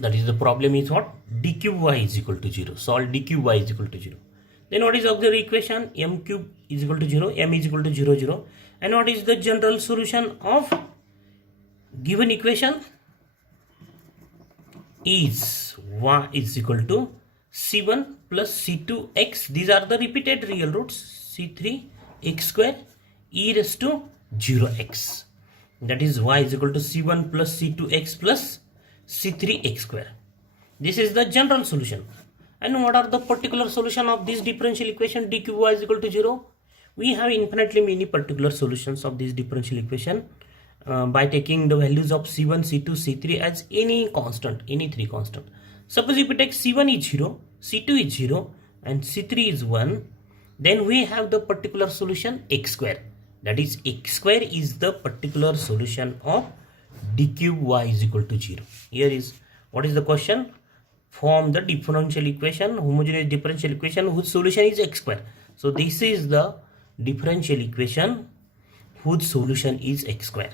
That is, the problem is what? D cube y is equal to 0. Solve D cube y is equal to 0. Then what is auxiliary equation? M cube is equal to 0, m is equal to 0, 0. And what is the general solution of given equation? Is y is equal to c1 plus c2x. These are the repeated real roots. c3 x square e raised to 0x. That is y is equal to c1 plus c2x plus c3 x square. This is the general solution. And what are the particular solution of this differential equation d cube y is equal to 0? We have infinitely many particular solutions of this differential equation by taking the values of c1, c2, c3 as any constant, any three constant. Suppose if we take c1 is 0, c2 is 0 and c3 is 1, then we have the particular solution x square. That is, x square is the particular solution of d cube y is equal to 0. Here is, what is the question? Form the differential equation, homogeneous differential equation whose solution is x square. So this is the differential equation whose solution is x square.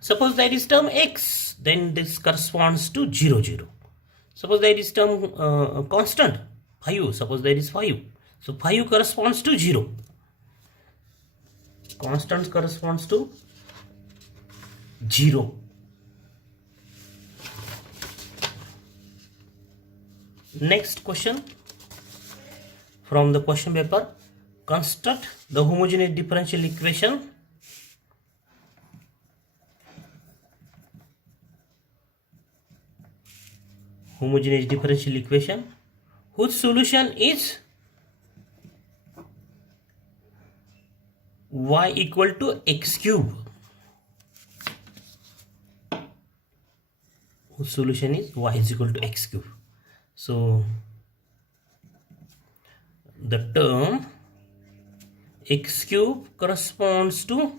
Suppose there is term x, then this corresponds to 0, 0. Suppose there is term constant 5, suppose there is 5. So 5 corresponds to 0. Constant corresponds to 0. Next question from the question paper. Construct the homogeneous differential equation whose solution is y equal to x cube. Whose solution is y is equal to x cube. So the term x cube corresponds to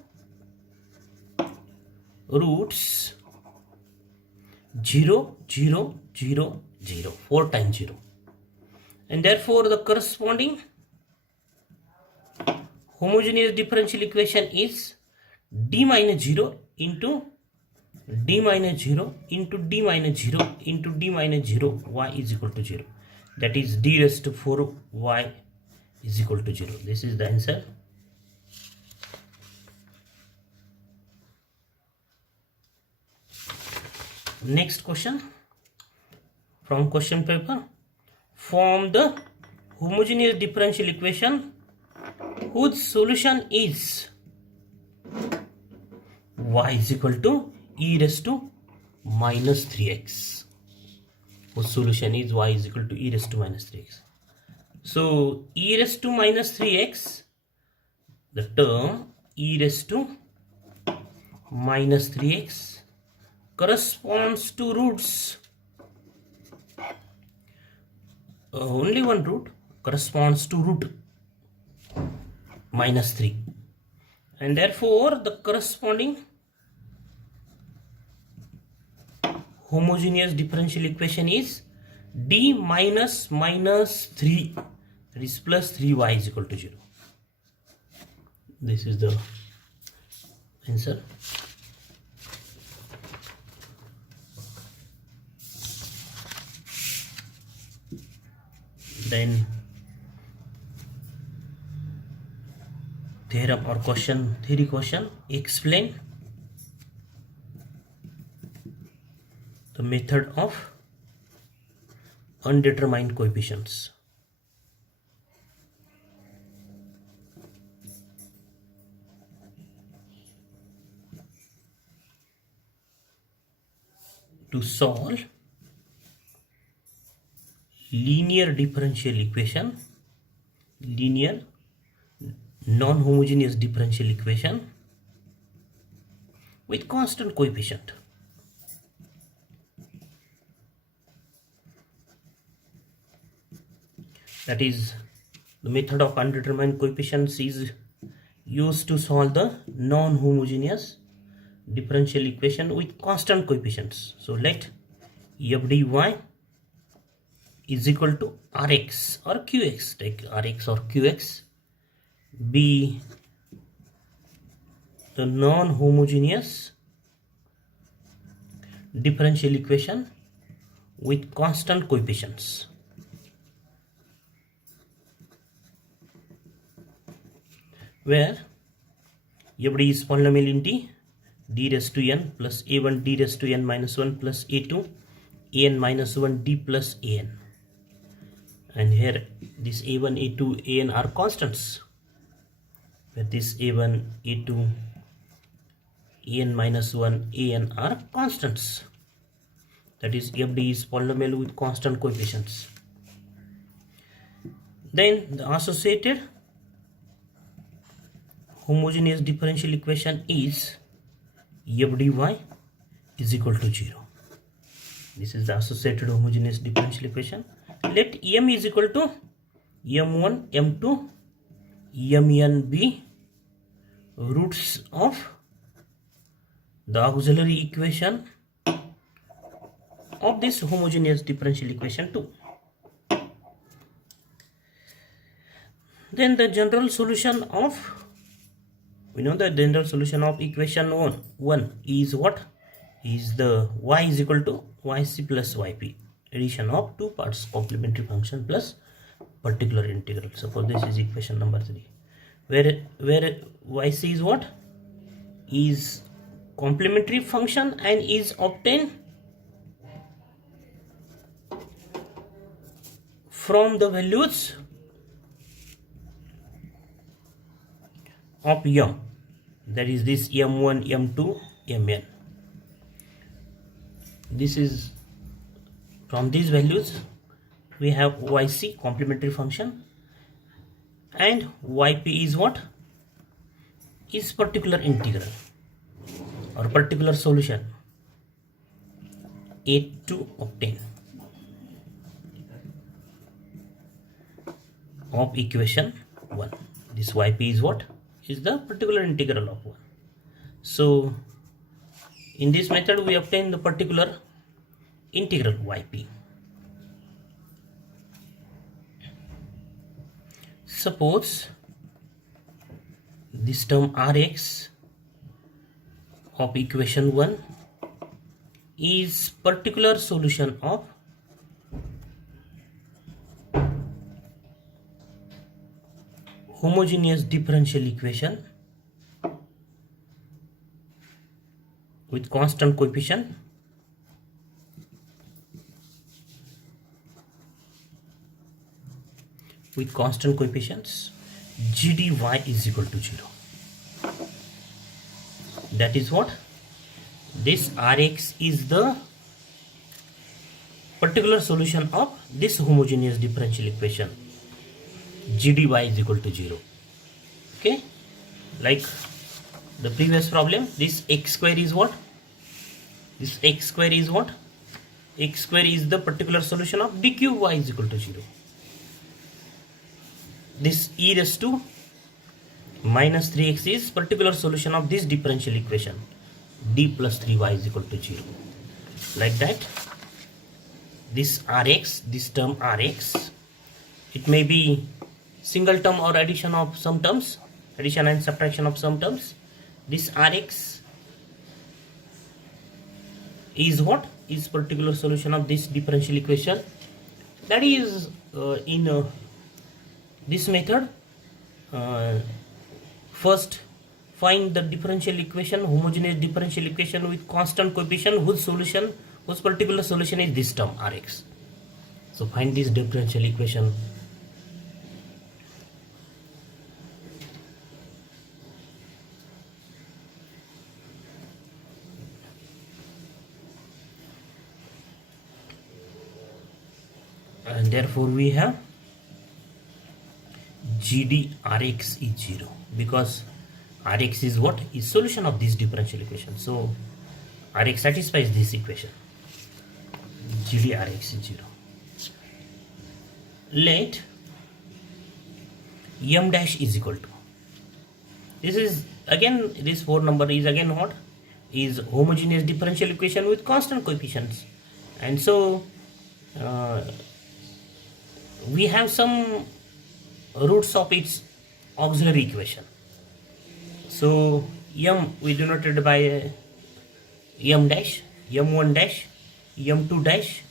roots 0, 0, 0, 0, 4 times 0. And therefore the corresponding homogeneous differential equation is d minus 0 into d minus 0 into d minus 0 into d minus 0 y is equal to 0. That is d raised to 4 y is equal to 0. This is the answer. Next question from question paper. Form the homogeneous differential equation whose solution is y is equal to e raised to minus 3x. Whose solution is y is equal to e raised to minus 3x. So e raised to minus 3x, the term e raised to minus 3x corresponds to roots, only one root corresponds to root minus 3, and therefore the corresponding homogeneous differential equation is d minus minus 3, that is plus 3y is equal to 0. This is the answer. Then theorem or question, theory question, explain the method of undetermined coefficients. To solve linear differential equation, linear non-homogeneous differential equation with constant coefficient. That is, the method of undetermined coefficients is used to solve the non-homogeneous differential equation with constant coefficients. So let f dy is equal to Rx or Qx, take Rx or Qx, be the non-homogeneous differential equation with constant coefficients. Where everybody is polynomial in d raised to n plus a1 d raised to n minus 1 plus a2 an minus 1 d plus an. And here this a1, a2, an are constants. Where this a1, a2, an minus 1, an are constants. That is, FD is polynomial with constant coefficients. Then the associated homogeneous differential equation is FDY is equal to 0. This is the associated homogeneous differential equation. Let M is equal to M1, M2, Mn be roots of the auxiliary equation of this homogeneous differential equation 2. Then the general solution of, we know the general solution of equation 1 is what? Is the y is equal to yc plus yp, addition of two parts complementary function plus particular integral. So for this is equation number 3, where yc is what? Is complementary function and is obtained from the values of m, that is this m1, m2, mn. This is from these values we have yc complementary function and yp is what? Is particular integral or particular solution a to obtain of equation 1. This yp is what? Is the particular integral of 1. So in this method we obtain the particular integral yp. Suppose this term Rx of equation 1 is particular solution of homogeneous differential equation with constant coefficient coefficients gdy is equal to 0. That is what? This Rx is the particular solution of this homogeneous differential equation gdy is equal to 0. Okay, like the previous problem, this x square is what? This x square is what? X square is the particular solution of dqy is equal to 0. This e raised to minus 3x is particular solution of this differential equation d plus 3y is equal to 0. Like that, this Rx, this term Rx, it may be single term or addition of some terms, addition and subtraction of some terms. This Rx is what? Is particular solution of this differential equation. That is in this method, first find the differential equation, homogeneous differential equation with constant coefficient whose particular solution is this term Rx. So find this differential equation. And therefore we have GD Rx is 0 because Rx is what? Is solution of this differential equation. So Rx satisfies this equation. GD Rx is 0. Let m dash is equal to, this is again, this 4 number is again what? Is homogeneous differential equation with constant coefficients. And so we have some roots of its auxiliary equation. So m we denoted by m dash, m1 dash, m2 dash,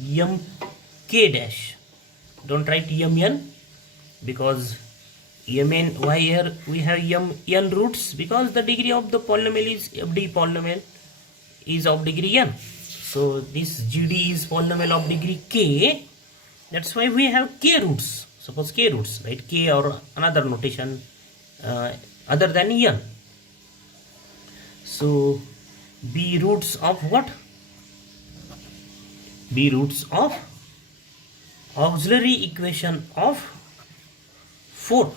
mk dash. Don't write mn because mn, why here we have n roots? Because the degree of the polynomial is FD polynomial is of degree n. So this GD is polynomial of degree k. That's why we have k roots. Suppose k roots, right? K or another notation other than n. So b roots of what? B roots of auxiliary equation of 4.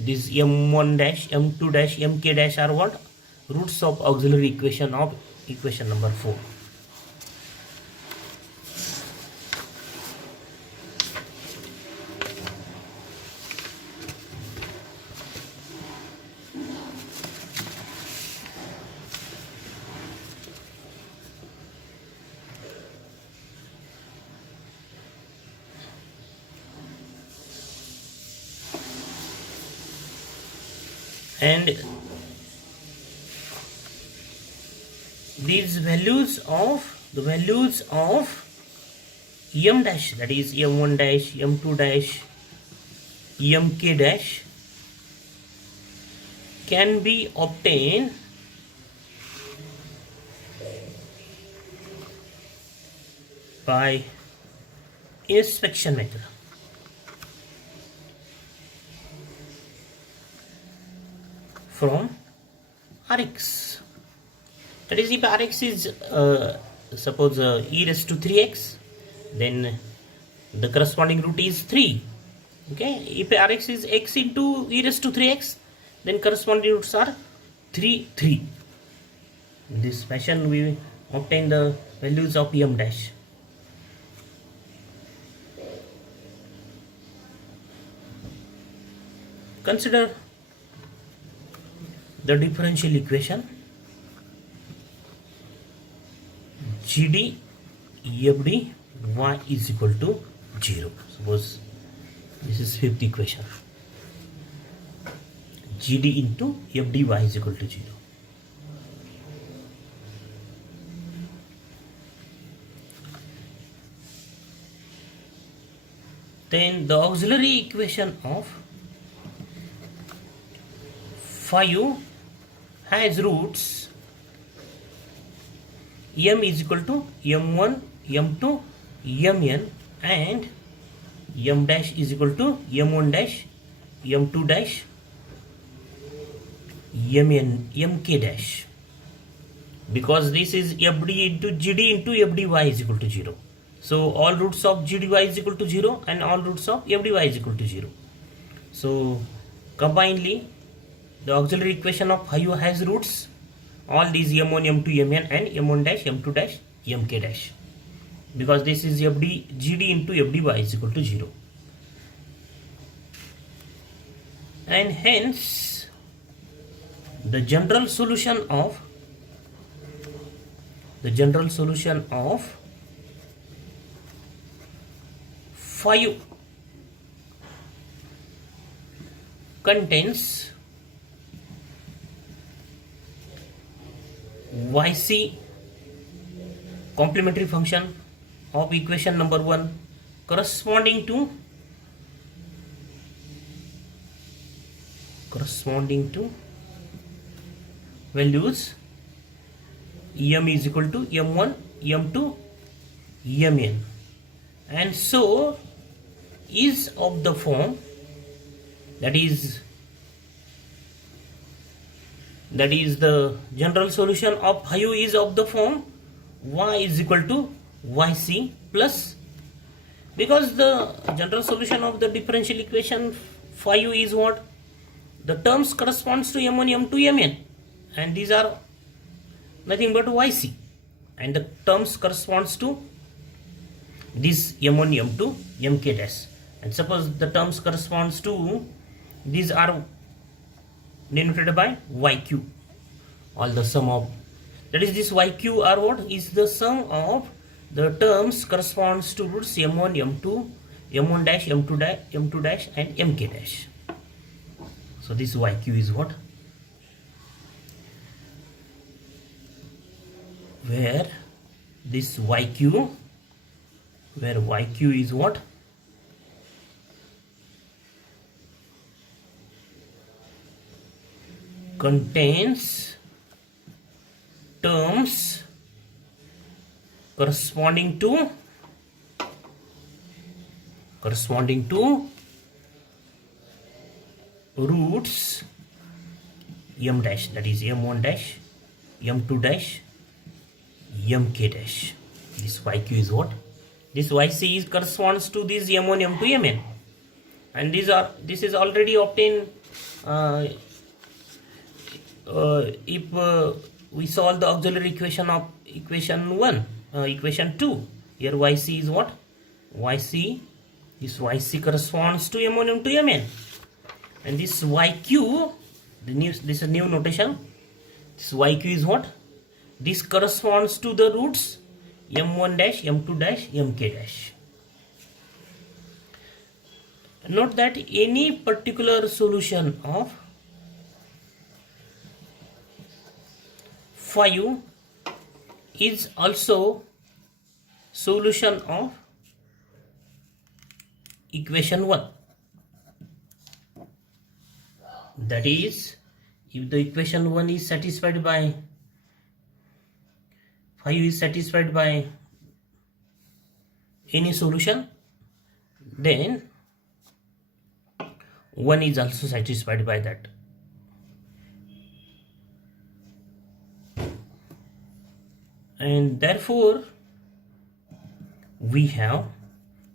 This m1 dash, m2 dash, mk dash are what? Roots of auxiliary equation of equation number 4. And these values of m dash, that is m1 dash, m2 dash, mk dash, can be obtained by inspection method. From Rx. That is, if Rx is suppose e raised to 3x, then the corresponding root is 3. Okay, if Rx is x into e raised to 3x, then corresponding roots are 3, 3. In this fashion we obtain the values of m dash. Consider the differential equation GD FD y is equal to 0. Suppose this is fifth equation. GD into FD y is equal to 0. Then the auxiliary equation of phi u has roots m is equal to m1, m2, mn, and m dash is equal to m1 dash, m2 dash, mn, mk dash. Because this is fd into gd into fdy is equal to 0. So all roots of gdy is equal to 0 and all roots of fdy is equal to 0. So combinedly, the auxiliary equation of phi u has roots all these m1, m2, mn and m1 dash, m2 dash, mk dash. Because this is fd gd into fdy is equal to 0. And hence the general solution of phi u contains yc complementary function of equation number 1 corresponding to values m is equal to m1, m2, mn, and so is of the form that is the general solution of phi u is of the form y is equal to yc plus, because the general solution of the differential equation phi u is what? The terms corresponds to m1, m2, mn, and these are nothing but yc, and the terms corresponds to this m1, m2, mk dash, and suppose the terms corresponds to these are denoted by yq. All the sum of, that is, this yq are what is the sum of the terms corresponds to roots m1, m2, m1 dash, m2 dash, m2 dash, and mk dash. So this yq is what? where this yq, where yq is what? Contains terms corresponding to roots m dash, that is m1 dash, m2 dash, mk dash. This yq is what? This yc is corresponds to this m1, m2, mn, and this is already obtained if we solve the auxiliary equation of equation 1, equation 2. Here yc is what? Yc, this yc corresponds to m1, m2, mn, and this yq, this is new notation. This yq is what? This corresponds to the roots m1 dash, m2 dash, mk dash. Note that any particular solution of 5 is also solution of equation 1. That is, if the equation 1 is satisfied by 5 is satisfied by any solution, then 1 is also satisfied by that. And therefore we have,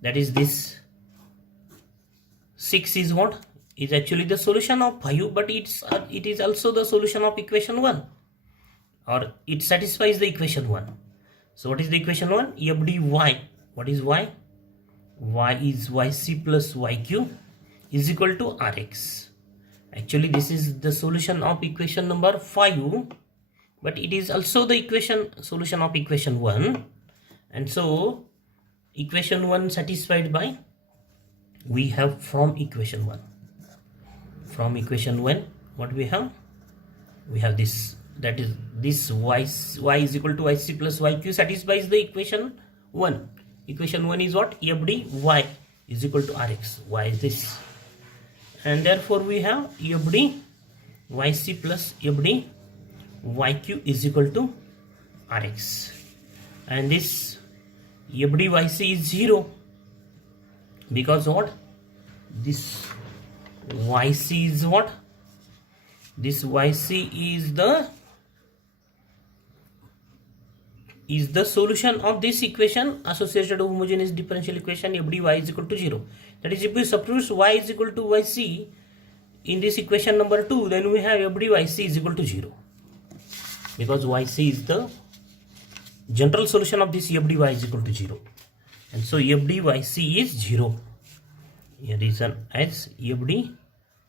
that is this 6 is what? Is actually the solution of 5, but it is also the solution of equation 1, or it satisfies the equation 1. So what is the equation 1? FD y. What is y? Y is yc plus yq is equal to rx. Actually this is the solution of equation number 5, but it is also the solution of equation 1, and so equation 1 satisfied by, we have from equation 1. From equation 1, what we have? We have this, that is this y is equal to yc plus yq satisfies the equation 1. Equation 1 is what? FD y is equal to rx. Y is this, and therefore we have FD yc plus FD yq is equal to rx, and this FD yc is 0, because what? This yc is what? This yc is the solution of this equation, associated homogeneous differential equation FD y is equal to 0. That is, if we substitute y is equal to yc in this equation number 2, then we have FD yc is equal to 0, because yc is the general solution of this FD y is equal to 0, and so FD yc is 0. Here is an as FD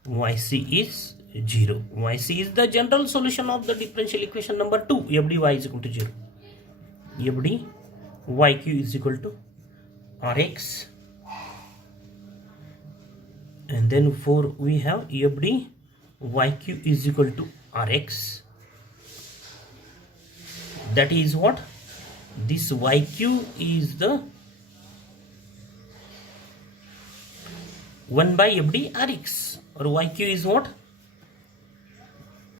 yc is 0. Yc is the general solution of the differential equation number 2, FD y is equal to 0. FD yq is equal to rx, and then for we have FD yq is equal to rx. That is what? This yq is the 1 by FD rx, or yq is what?